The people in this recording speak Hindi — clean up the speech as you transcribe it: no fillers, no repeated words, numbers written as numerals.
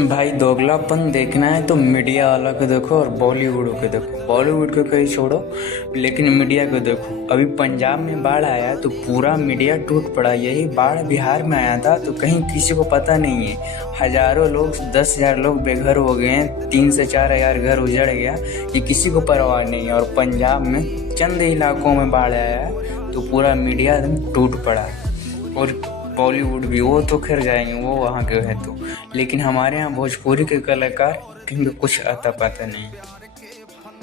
भाई दोगलापन देखना है तो मीडिया वाला को देखो और बॉलीवुड को देखो। बॉलीवुड को कहीं छोड़ो, लेकिन मीडिया को देखो। अभी पंजाब में बाढ़ आया तो पूरा मीडिया टूट पड़ा। यही बाढ़ बिहार में आया था तो कहीं किसी को पता नहीं है। हजारों लोग, 10,000 लोग बेघर हो गए हैं, 3 से 4 हजार घर उजड़ गया, ये किसी को परवाह नहीं है। और पंजाब में चंद इलाकों में बाढ़ आया है तो पूरा मीडिया एकदम टूट पड़ा। और बॉलीवुड भी, वो तो खैर जाएंगे, वो वहाँ के है तो। लेकिन हमारे यहाँ भोजपुरी के कलाकार, कहीं कुछ आता पता नहीं।